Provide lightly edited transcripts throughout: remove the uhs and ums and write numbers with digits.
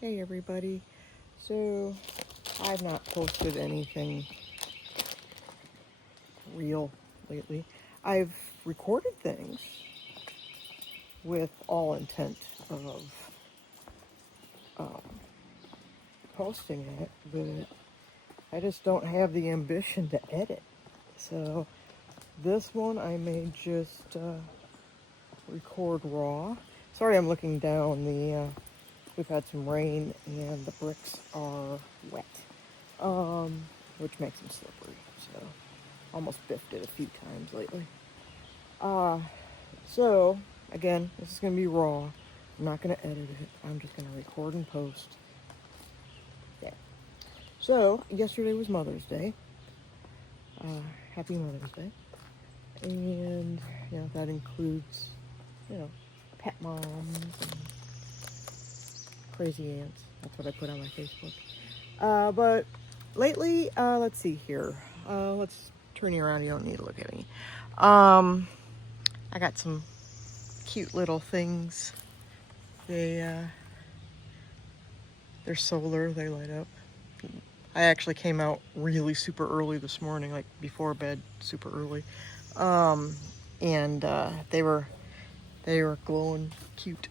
Hey everybody. So I've not posted anything real lately. I've recorded things with all intent of posting it, but I just don't have the ambition to edit. So this one I may just record raw. Sorry, I'm looking down. We've had some rain and the bricks are wet, which makes them slippery. So almost biffed it a few times lately. So again, this is gonna be raw. I'm not gonna edit it. I'm just gonna record and post. Yeah. So yesterday was Mother's Day. Happy Mother's Day. And that includes, pet moms and crazy aunts. That's what I put on my Facebook. But lately, let's see here. Let's turn you around. You don't need to look at me. I got some cute little things. They're solar. They light up. I actually came out really super early this morning, like before bed, super early. And they were glowing cute.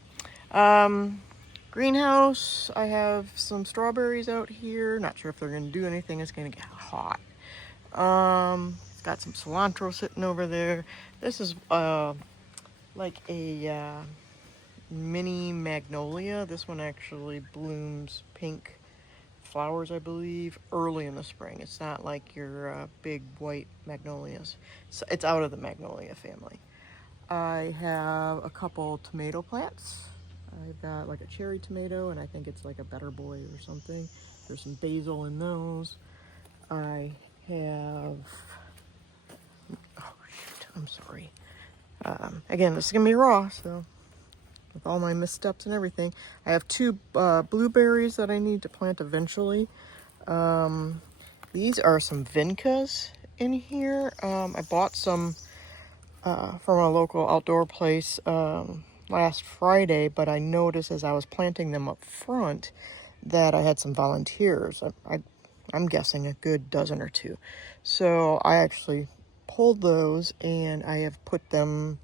Greenhouse, I have some strawberries out here. Not sure if they're gonna do anything. It's gonna get hot. It's got some cilantro sitting over there. This is like a mini magnolia. This one actually blooms pink flowers, I believe, early in the spring. It's not like your big white magnolias. So it's out of the magnolia family. I have a couple tomato plants. I've got like a cherry tomato, and I think it's like a Better Boy or something. There's some basil in those. I have, oh shoot, I'm sorry. Again, this is gonna be raw, so with all my missteps and everything. I have two blueberries that I need to plant eventually. These are some vincas in here. I bought some from a local outdoor place last Friday, but I noticed as I was planting them up front that I had some volunteers. I'm guessing a good dozen or two. So I actually pulled those and I have put them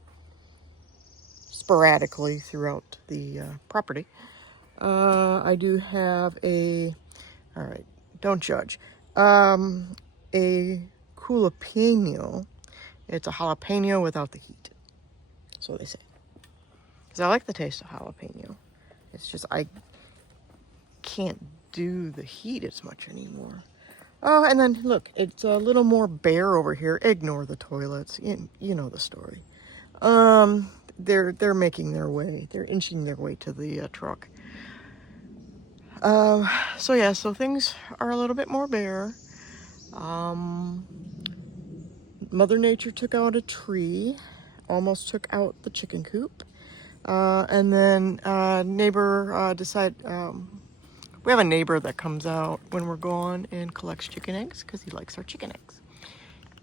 sporadically throughout the property. I do have all right, don't judge, a jalapeno. It's a jalapeno without the heat, so they say. Because I like the taste of jalapeno. It's just I can't do the heat as much anymore. Oh, and then look, it's a little more bare over here. Ignore the toilets. You know the story. They're making their way. They're inching their way to the truck. So things are a little bit more bare. Mother Nature took out a tree, almost took out the chicken coop. And then neighbor decided, we have a neighbor that comes out when we're gone and collects chicken eggs because he likes our chicken eggs.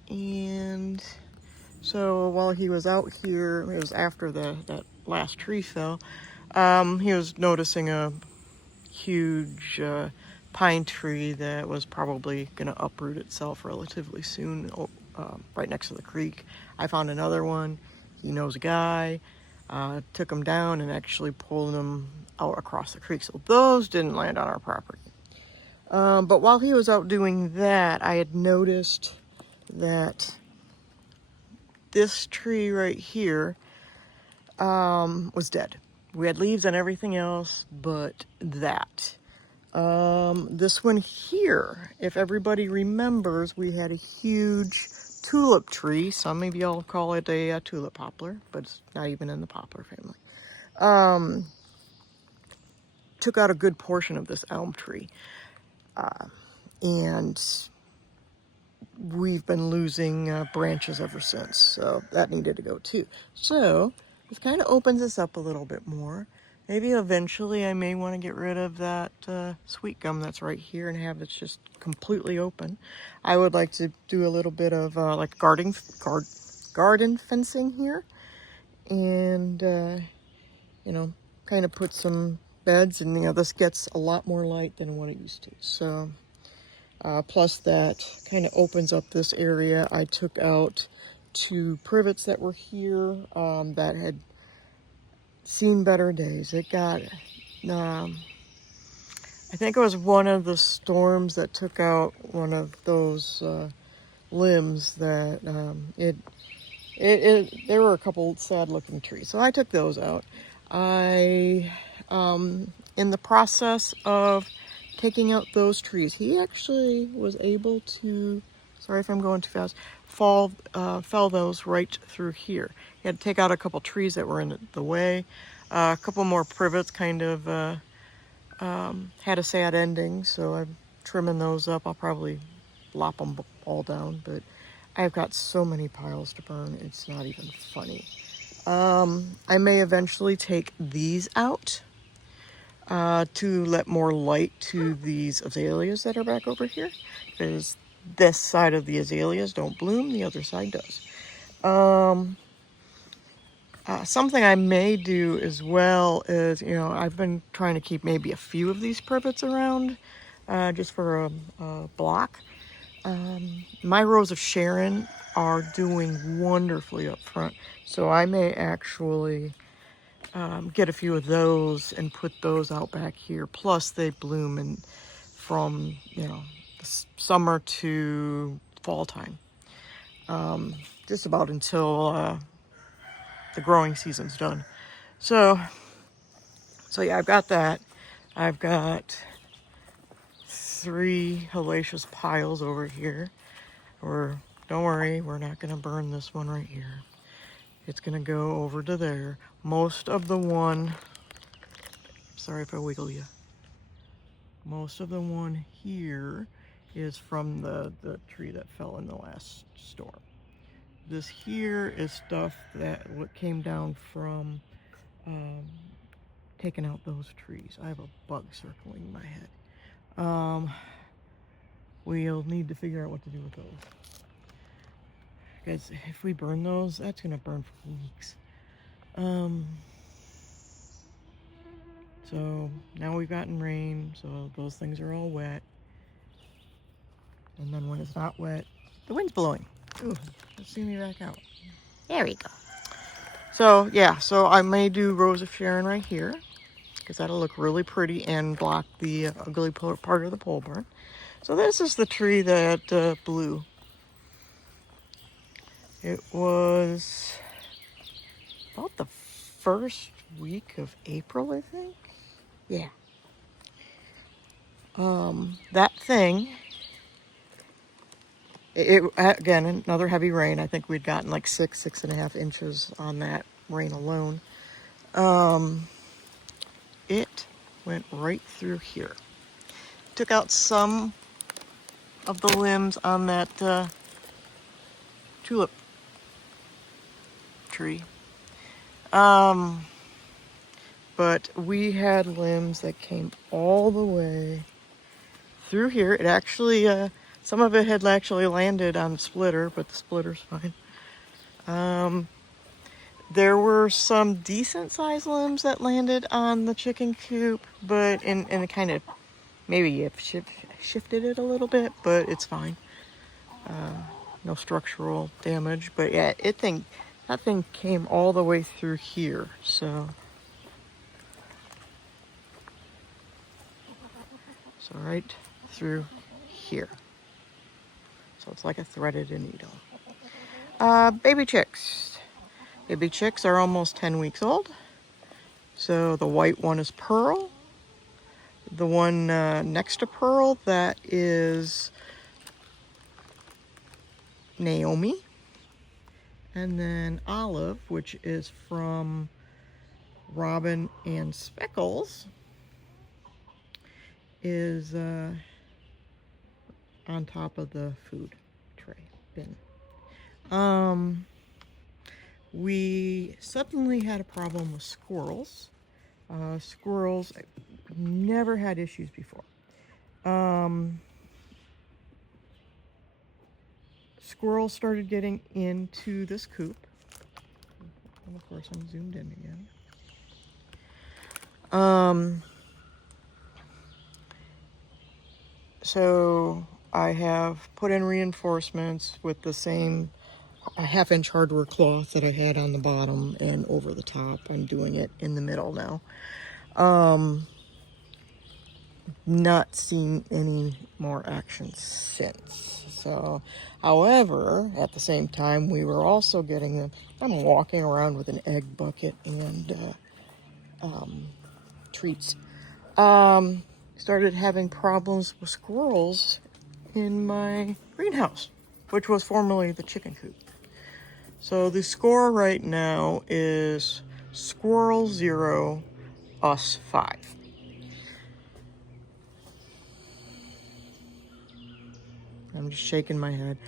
And so while he was out here, it was after that last tree fell, he was noticing a huge pine tree that was probably going to uproot itself relatively soon, right next to the creek. I found another one. He knows a guy. Took him down and actually pulled him out across the creek. So those didn't land on our property. But while he was out doing that, I had noticed that this tree right here was dead. We had leaves and everything else, but that. This one here, if everybody remembers, we had a huge tulip tree. Some of y'all call it a tulip poplar, but it's not even in the poplar family. Took out a good portion of this elm tree. And we've been losing branches ever since, so that needed to go too. So this kind of opens us up a little bit more. Maybe eventually I may want to get rid of that sweet gum that's right here and have it just completely open. I would like to do a little bit of like garden fencing here, and kind of put some beds, and this gets a lot more light than what it used to. So plus that kind of opens up this area. I took out 2 privets that were here that had seen better days. It got I think it was one of the storms that took out one of those limbs that there were a couple sad looking trees. So I took those out. I, in the process of taking out those trees, he actually was able to, sorry if I'm going too fast, fell those right through here. He had to take out a couple trees that were in the way. A couple more privets kind of had a sad ending, so I'm trimming those up. I'll probably lop them all down, but I've got so many piles to burn, it's not even funny. I may eventually take these out to let more light to these azaleas that are back over here, because this side of the azaleas don't bloom, the other side does. Something I may do as well is, I've been trying to keep maybe a few of these privets around just for a block. My Rose of Sharon are doing wonderfully up front, so I may actually get a few of those and put those out back here. Plus they bloom from summer to fall time, just about until the growing season's done. So yeah, I've got that. I've got 3 hellacious piles over here. Don't worry, we're not gonna burn this one right here. It's gonna go over to there. Most of the one, sorry if I wiggle you. Most of the one here is from the tree that fell in the last storm. This here is stuff that came down from taking out those trees. I have a bug circling my head. We'll need to figure out what to do with those. Because if we burn those, that's gonna burn for weeks. So now we've gotten rain, so those things are all wet. And then when it's not wet, the wind's blowing. Ooh, let's see me back out. There we go. So yeah, so I may do Rose of Sharon right here, because that'll look really pretty and block the ugly part of the pole barn. So this is the tree that blew. It was about the first week of April, I think. Yeah. That thing, again, another heavy rain. I think we'd gotten like 6.5 inches on that rain alone. It went right through here. Took out some of the limbs on that tulip tree. But we had limbs that came all the way through here. It actually, some of it had actually landed on the splitter, but the splitter's fine. There were some decent sized limbs that landed on the chicken coop, but and it kind of maybe it shifted it a little bit, but it's fine. No structural damage, but yeah, that thing came all the way through here, so right through here. So it's like a threaded needle. Baby chicks. Baby chicks are almost 10 weeks old. So the white one is Pearl. The one next to Pearl, that is Naomi. And then Olive, which is from Robin and Speckles, is on top of the food tray bin. We suddenly had a problem with squirrels. Squirrels, I've never had issues before. Squirrels started getting into this coop. And of course I'm zoomed in again. So I have put in reinforcements with the same a 1/2 inch hardware cloth that I had on the bottom and over the top. I'm doing it in the middle now. Not seen any more action since. So, however, at the same time, we were also getting them. I'm walking around with an egg bucket and treats. Started having problems with squirrels in my greenhouse, which was formerly the chicken coop. So the score right now is squirrel 0, us 5. I'm just shaking my head.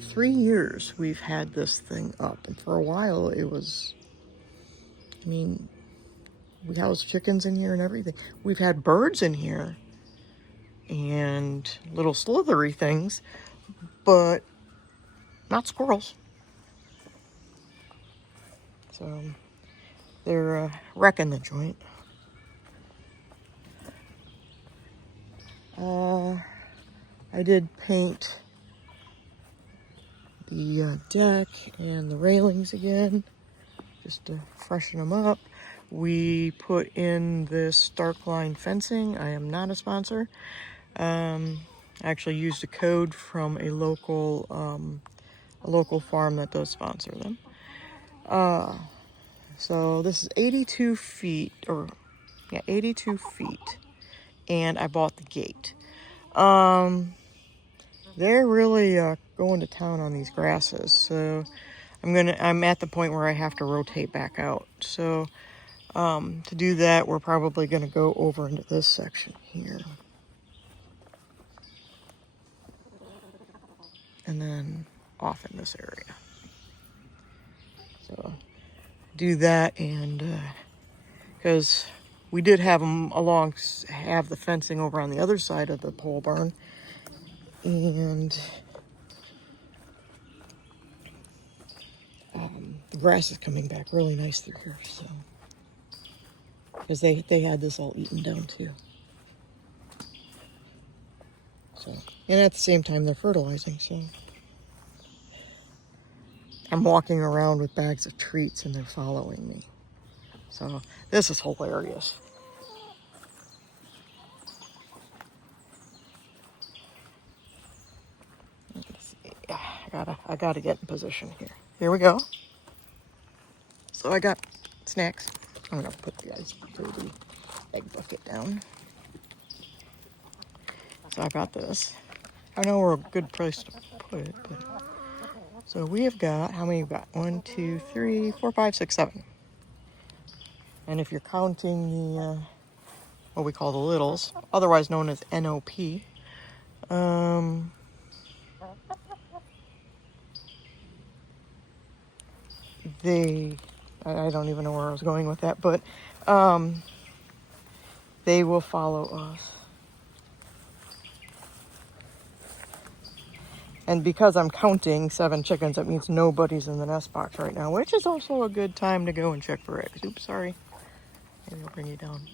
3 years we've had this thing up, and for a while it was, I mean, we house chickens in here and everything. We've had birds in here and little slithery things, but not squirrels. So they're wrecking the joint. I did paint the deck and the railings again, just to freshen them up. We put in this dark line fencing. I am not a sponsor. I actually used a code from a local farm that does sponsor them. So this is 82 feet, 82 feet, and I bought the gate. They're really going to town on these grasses, so I'm at the point where I have to rotate back out. So to do that, we're probably going to go over into this section here. And then off in this area. So do that, and because we did have them have the fencing over on the other side of the pole barn, and the grass is coming back really nice through here, so because they had this all eaten down too. So, and at the same time they're fertilizing, so I'm walking around with bags of treats and they're following me. So this is hilarious. Let's see. I gotta get in position here. Here we go. So I got snacks. I'm gonna put the egg bucket down. So I got this. I know we're a good place to put it, but so we have got, how many we've got? 1, 2, 3, 4, 5, 6, 7. And if you're counting the what we call the littles, otherwise known as NOP, I don't even know where I was going with that, but they will follow us. And because I'm counting 7 chickens, that means nobody's in the nest box right now, which is also a good time to go and check for eggs. Oops, sorry. Maybe I'll bring you down.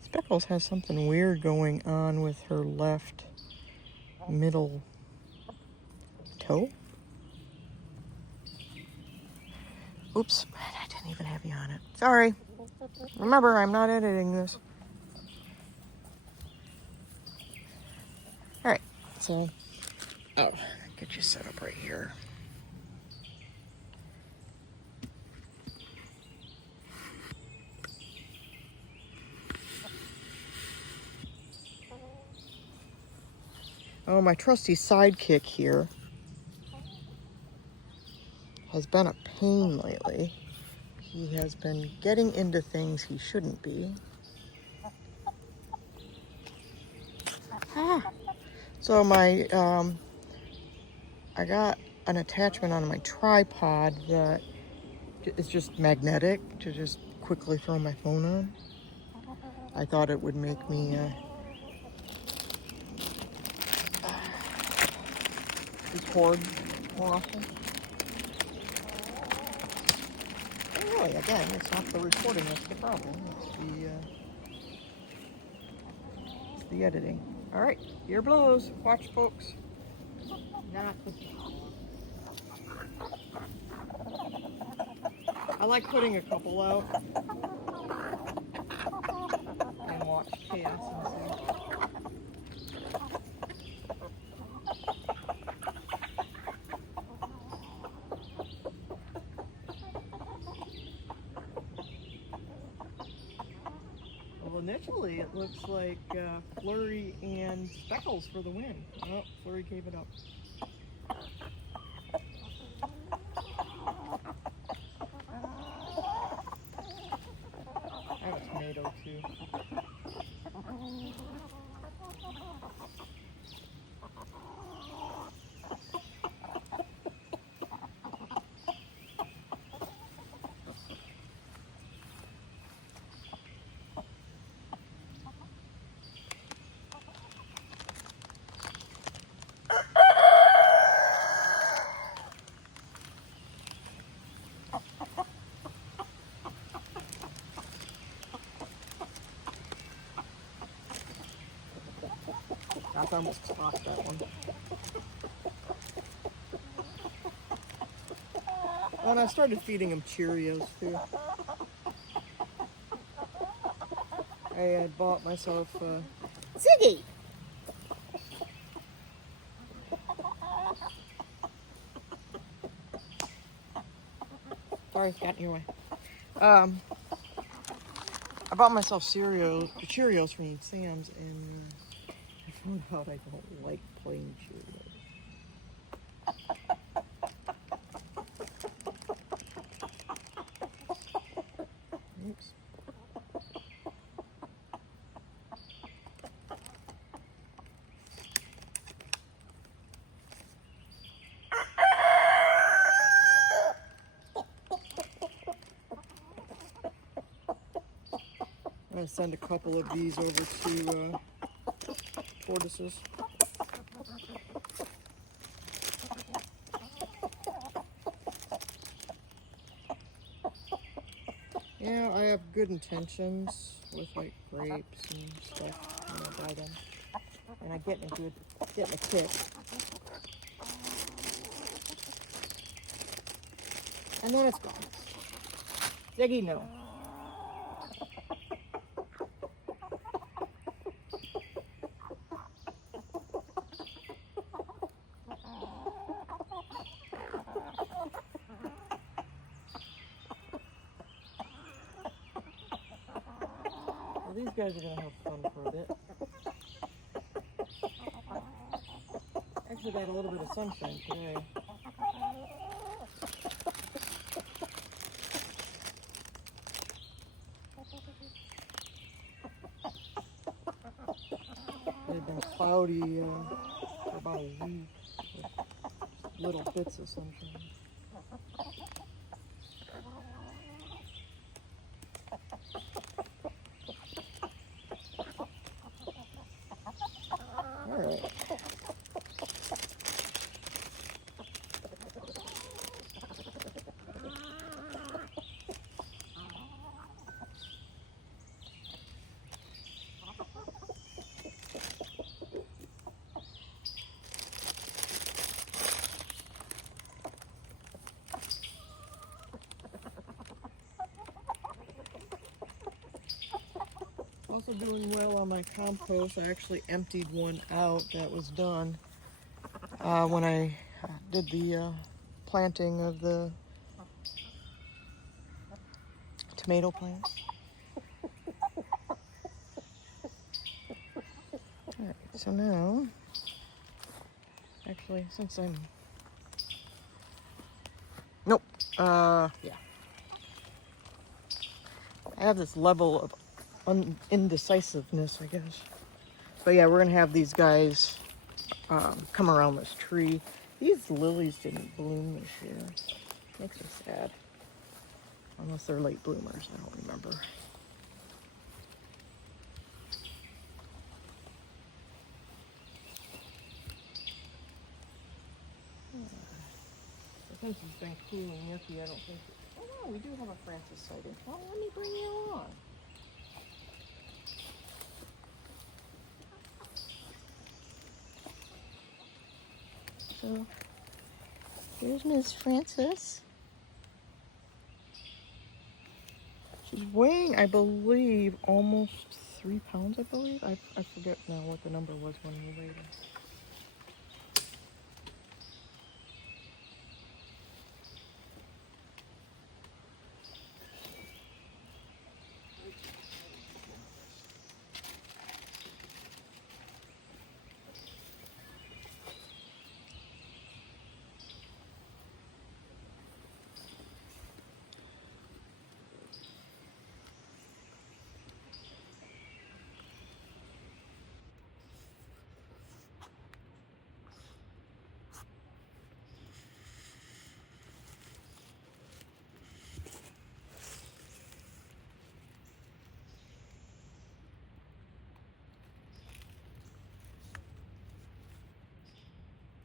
Speckles has something weird going on with her left middle toe. Oops, I didn't even have you on it. Sorry. Remember, I'm not editing this. All right, so, get you set up right here. Oh, my trusty sidekick here has been a pain lately. He has been getting into things he shouldn't be. So my, I got an attachment on my tripod that is just magnetic to just quickly throw my phone on. I thought it would make me record more often. And really, again, it's not the recording that's the problem. It's the editing. All right, here blows. Watch, folks. Not the... I like putting a couple out and watch chaos ensue. Well, initially it looks like Flurry and Speckles for the win. Oh, Flurry gave it up. I have a tomato too. I almost tossed that one. Oh, and I started feeding him Cheerios too. I had bought myself Ziggy! Sorry, got in your way. I bought myself Cheerios from Sam's, and I found out I don't like plain Cheerios. Oops. I'm going to send a couple of these over to tortoises. Yeah, I have good intentions with like grapes and stuff when I buy them. And I get in a kick. And then it's gone. Ziggy, no. Well, these guys are going to have fun for a bit. Actually got a little bit of sunshine today. It had been cloudy for about a week with little bits of sunshine. All right. Also doing well on my compost. I actually emptied one out that was done when I did the planting of the tomato plants. Alright, so now, actually, since I'm... Nope, yeah. I have this level of indecisiveness, I guess. But yeah, we're gonna have these guys come around this tree. These lilies didn't bloom this year. Makes me sad. Unless they're late bloomers, I don't remember. Since it's been cool and yucky, I don't think. Oh no, we do have a Francis sighting. Well, let me bring you along. So here's Miss Francis. She's weighing, I believe, almost 3 pounds, I believe. I forget now what the number was when we weighed her.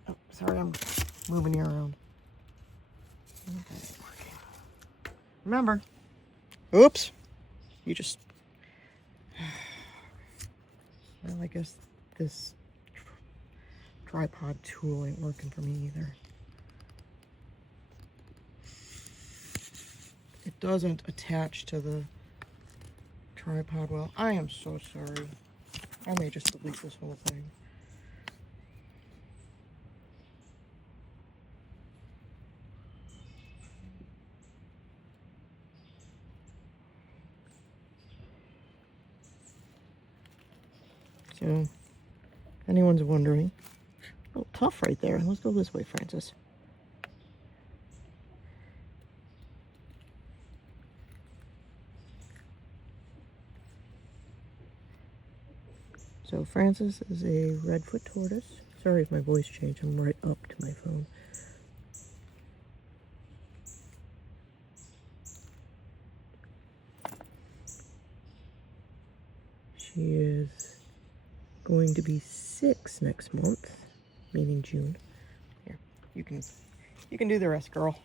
Oh, sorry, I'm moving you around. Okay, working. Remember, oops, you just, well, I guess this tripod tool ain't working for me either. It doesn't attach to the tripod well. I am so sorry. I may just delete this whole thing. So, if anyone's wondering, oh, tough right there. Let's go this way, Francis. So Francis is a redfoot tortoise. Sorry if my voice changed. I'm right up to my phone. She is going to be 6 next month, meaning June. Here, you can do the rest, girl.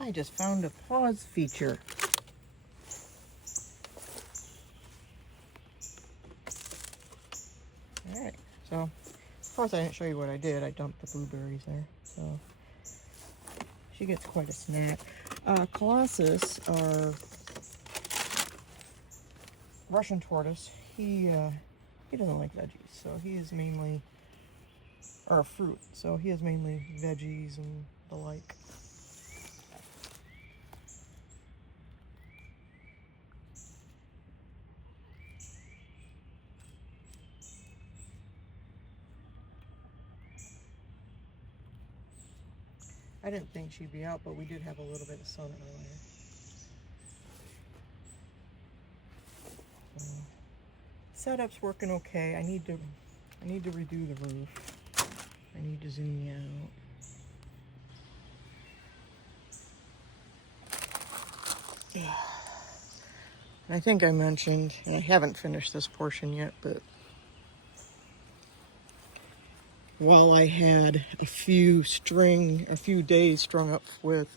I just found a pause feature. Alright, so of course I didn't show you what I did. I dumped the blueberries there. So she gets quite a snack. Colossus, our Russian tortoise, he doesn't like veggies, so he is mainly, or fruit, so he is mainly veggies and the like. I didn't think she'd be out, but we did have a little bit of sun earlier. Setup's working okay. I need to redo the roof. I need to zoom you out. Yeah. And I think I mentioned, and I haven't finished this portion yet, but while I had a few days strung up with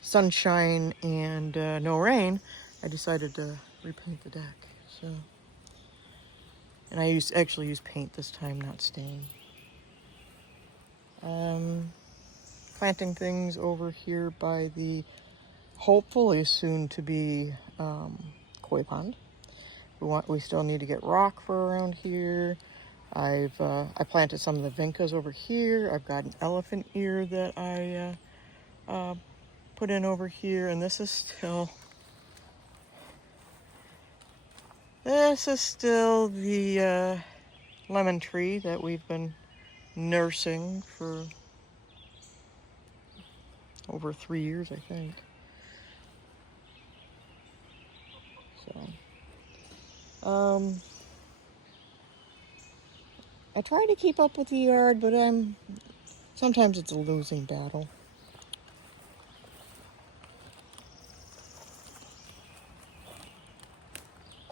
sunshine and no rain, I decided to repaint the deck. So, and I actually used paint this time, not stain. Planting things over here by the hopefully soon to be koi pond. We still need to get rock for around here. I planted some of the vincas over here. I've got an elephant ear that I put in over here, and this is still the lemon tree that we've been nursing for over 3 years, I think. So, I try to keep up with the yard, but sometimes it's a losing battle.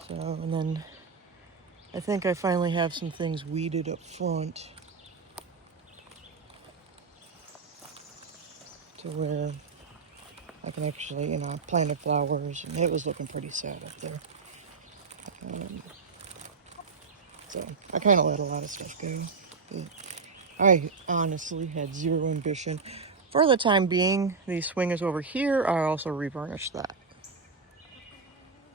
So, and then I think I finally have some things weeded up front to where I can actually, you know, planted flowers, and it was looking pretty sad up there. So I kind of let a lot of stuff go. But I honestly had zero ambition. For the time being, the swing is over here. I also revarnished that.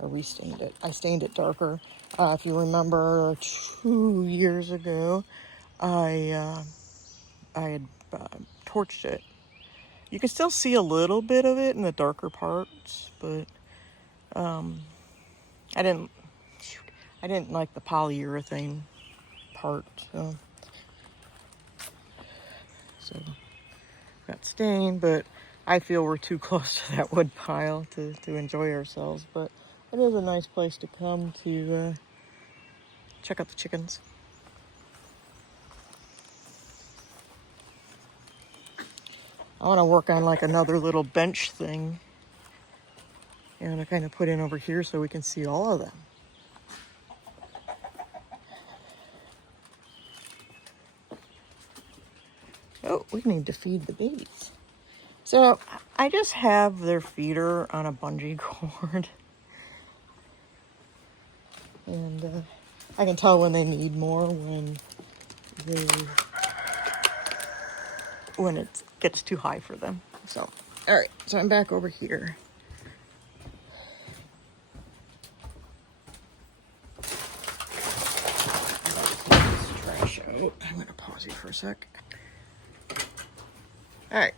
I restained it. I stained it darker. If you remember 2 years ago, I had torched it. You can still see a little bit of it in the darker parts, but I didn't like the polyurethane part, so got stained. But I feel we're too close to that wood pile to enjoy ourselves. But it is a nice place to come to check out the chickens. I want to work on like another little bench thing, and I kind of put in over here so we can see all of them. Oh, we need to feed the babies. So I just have their feeder on a bungee cord. And I can tell when they need more when it gets too high for them. So, all right, so I'm back over here. Trash out. I'm gonna pause you for a sec. All right.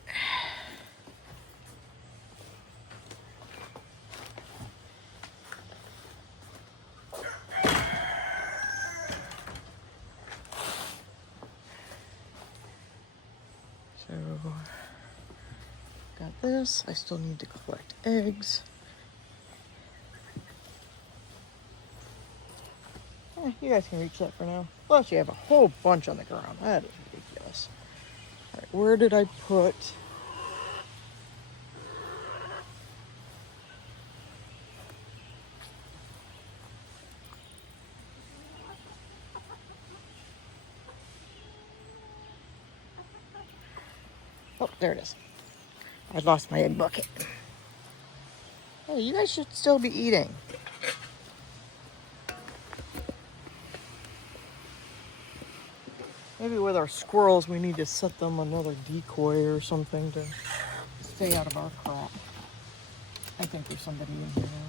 So, got this. I still need to collect eggs. You guys can reach that for now. Plus, you have a whole bunch on the ground. That is ridiculous. All right, where did I put? Oh, there it is. I lost my egg bucket. Hey, you guys should still be eating. Maybe with our squirrels, we need to set them another decoy or something to stay out of our crop. I think there's somebody in here now.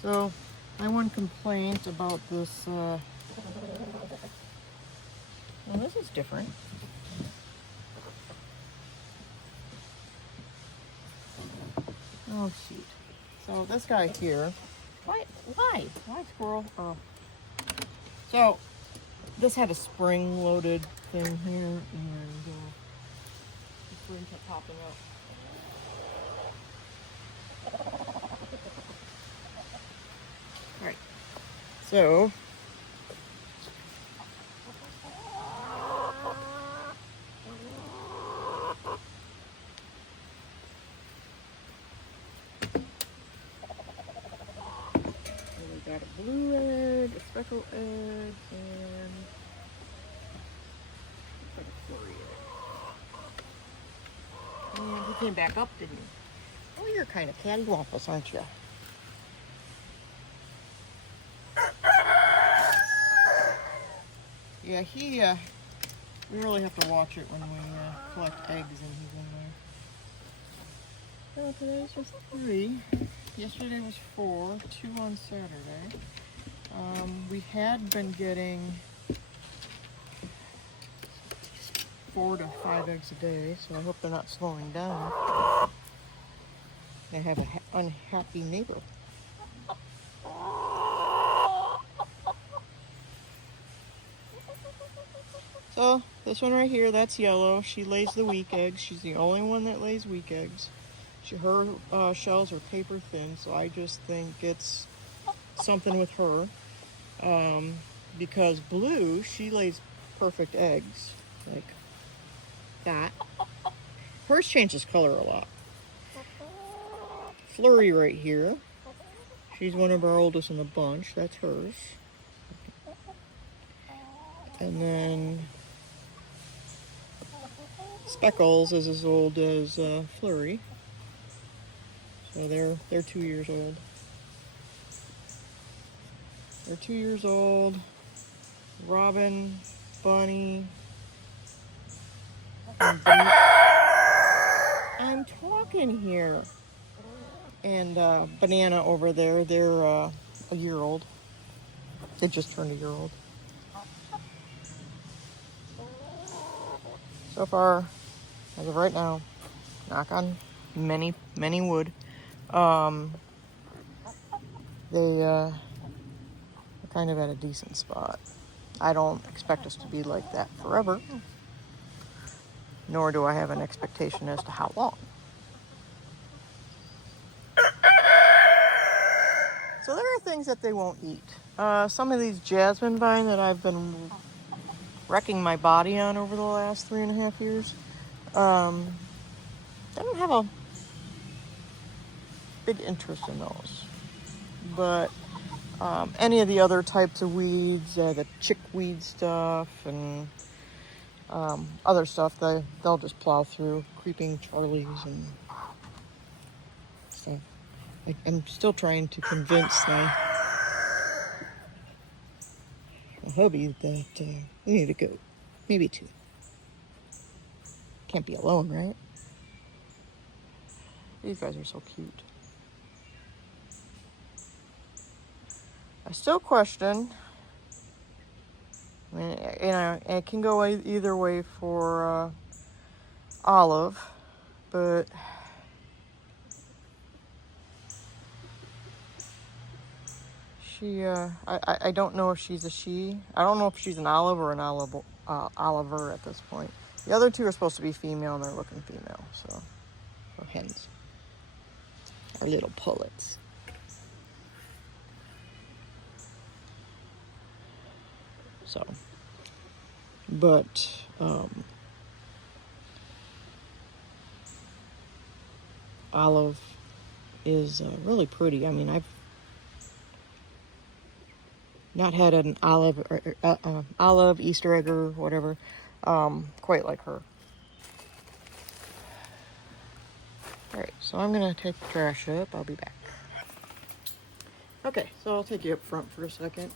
So, my one complaint about this, well, this is different. Oh, shoot. So, this guy here, why squirrel? Oh. So, this had a spring-loaded thing here, and the spring kept popping up. Alright, so we got a blue egg, a speckled egg, and looks like a flurry egg. And he came back up, didn't he? Oh, you're kind of cattywampus, aren't you? Yeah, we really have to watch it when we collect eggs and he's in there. So today's just 3. Yesterday was 4, 2 on Saturday. We had been getting 4 to 5 eggs a day, so I hope they're not slowing down. I have an unhappy neighbor. So, this one right here, that's yellow. She lays the weak eggs. She's the only one that lays weak eggs. Her shells are paper thin, so I just think it's something with her. Because blue, she lays perfect eggs, like that. Hers changes color a lot. Flurry right here. She's one of our oldest in the bunch. That's hers. And then Speckles is as old as Flurry. So they're 2 years old. They're 2 years old. Robin, Bunny, and I'm talking here. And Banana over there, they're a year old. They just turned a year old. So far, as of right now, knock on many wood, they kind of at a decent spot. I don't expect us to be like that forever, nor do I have an expectation as to how long. So there are things that they won't eat. Some of these jasmine vine that I've been wrecking my body on over the last 3.5 years, they don't have a big interest in those. But any of the other types of weeds, the chickweed stuff and other stuff, they'll just plow through. Creeping Charlies and stuff. I'm still trying to convince my hubby that we need to go. Maybe 2. Can't be alone, right? These guys are so cute. I still question. I mean, it can go either way for Olive, but she, I don't know if she's a she. I don't know if she's an Olive or an Oliver at this point. The other 2 are supposed to be female, and they're looking female, so, or hens. Our little pullets. So, but, Olive is really pretty. I mean, I've not had an olive Easter egg or whatever quite like her. Alright, so I'm gonna take the trash up. I'll be back. Okay, so I'll take you up front for a second.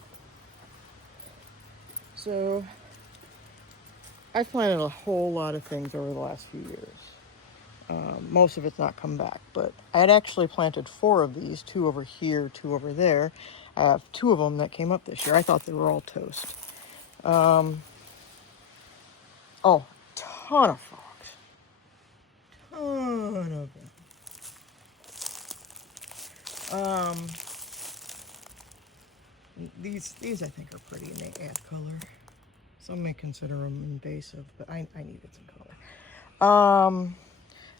So I've planted a whole lot of things over the last few years. Most of it's not come back, but I had actually planted 4 of these, 2 over here, 2 over there. I have 2 of them that came up this year. I thought they were all toast. Oh, ton of frogs. Ton of them. These I think are pretty and they add color. Some may consider them invasive, but I needed some color.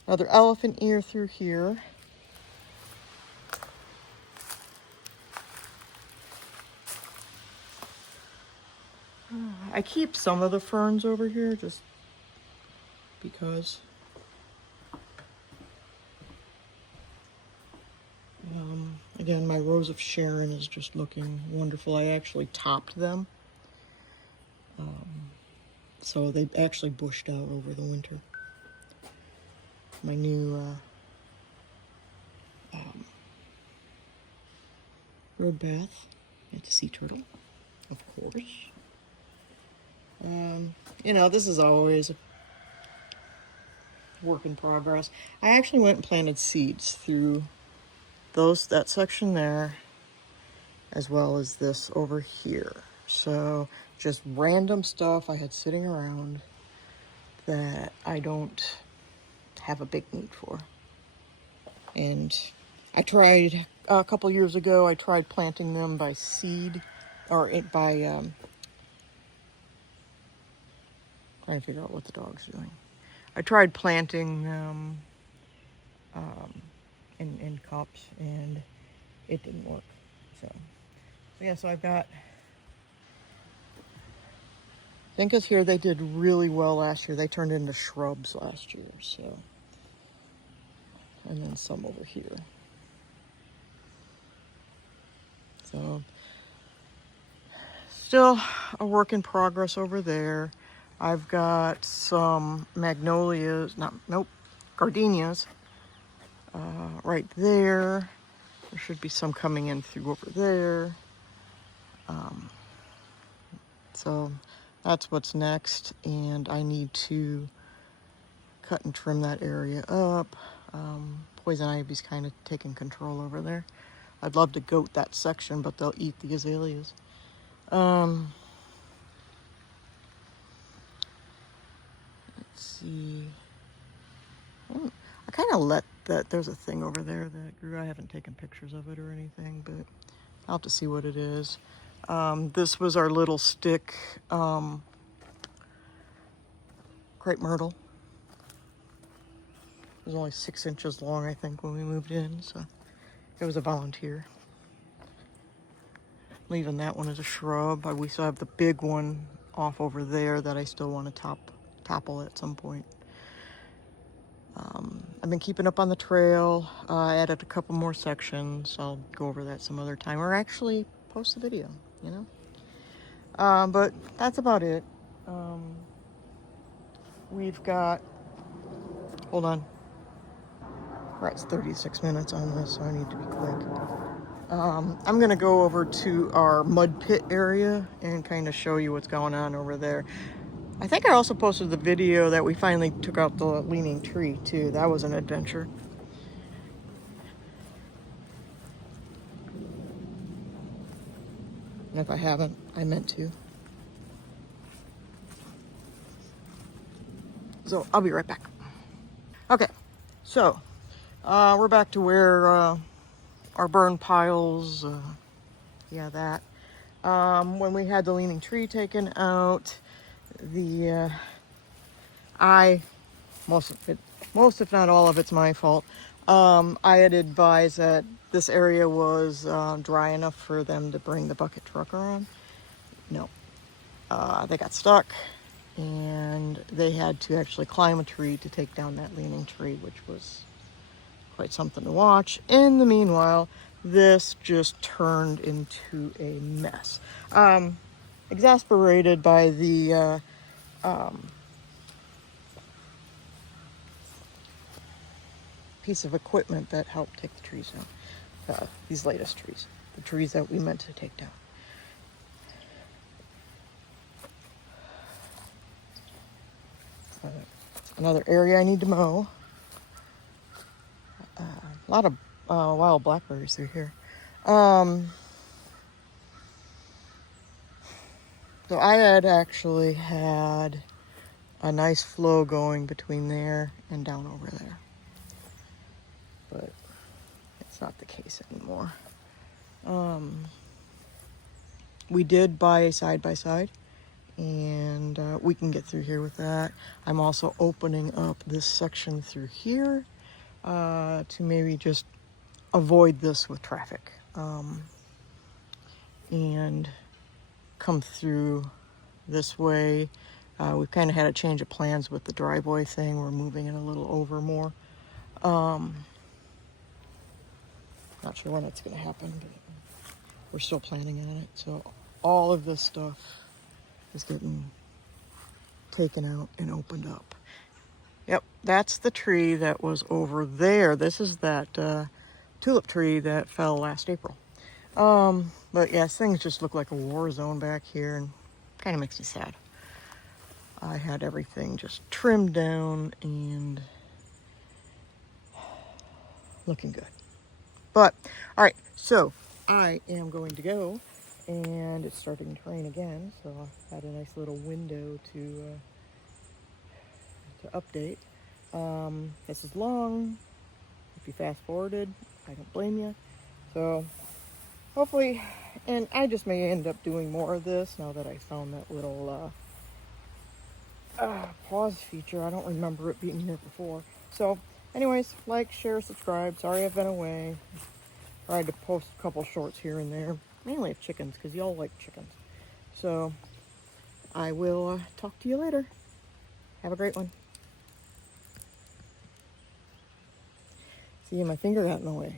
Another elephant ear through here. I keep some of the ferns over here just because. Again, my Rose of Sharon is just looking wonderful. I actually topped them. So they actually bushed out over the winter. My new road bath at the sea turtle, of course. You know, this is always a work in progress. I actually went and planted seeds through that section there, as well as this over here. So just random stuff I had sitting around that I don't have a big need for. And I tried a couple years ago, I tried planting them by seed, or by trying to figure out what the dog's doing. I tried planting them in cups, and it didn't work. So yeah, so I've got Dinkas here. They did really well last year. They turned into shrubs last year. So, and then some over here. So still a work in progress over there. I've got some magnolias, gardenias right there. There should be some coming in through over there. So that's what's next, and I need to cut and trim that area up. Poison ivy's kind of taking control over there. I'd love to goat that section, but they'll eat the azaleas. Let's see. I kind of let that, there's a thing over there that grew. I haven't taken pictures of it or anything, but I'll have to see what it is. This was our little stick crepe myrtle. It was only 6 inches long, I think, when we moved in, so it was a volunteer. Leaving that one as a shrub. We still have the big one off over there that I still want to topple at some point. I've been keeping up on the trail. I added a couple more sections. I'll go over that some other time, or actually post the video, you know. But that's about it. We've got, hold on. Right, it's 36 minutes on this, so I need to be quick. I'm gonna go over to our mud pit area and kind of show you what's going on over there. I think I also posted the video that we finally took out the leaning tree too. That was an adventure. And if I haven't, I meant to. So I'll be right back. Okay, so we're back to where our burn piles, yeah, that. When we had the leaning tree taken out, most if not all of it's my fault. I had advised that this area was dry enough for them to bring the bucket truck on. No, they got stuck, and they had to actually climb a tree to take down that leaning tree, which was quite something to watch. In the meanwhile, this just turned into a mess. Exasperated by the piece of equipment that helped take the trees down. These latest trees, the trees that we meant to take down. Another area I need to mow. A lot of wild blackberries through here. So I had actually had a nice flow going between there and down over there. But it's not the case anymore. We did buy a side-by-side, and we can get through here with that. I'm also opening up this section through here to maybe just avoid this with traffic, and come through this way. We've kind of had a change of plans with the driveway thing. We're moving it a little over more. Not sure when it's going to happen, but we're still planning on it. So all of this stuff is getting taken out and opened up. Yep, that's the tree that was over there. This is that tulip tree that fell last April. But yes, things just look like a war zone back here, and kind of makes me sad. I had everything just trimmed down and looking good. But, all right, so I am going to go, and it's starting to rain again, so I had a nice little window to update. This is long. If you fast forwarded, I don't blame you. So hopefully, and I just may end up doing more of this now that I found that little pause feature. I don't remember it being here before. So anyways, like, share, subscribe. Sorry I've been away. Tried to post a couple shorts here and there, mainly of chickens, because y'all like chickens. So I will talk to you later. Have a great one. See, my finger got in the way.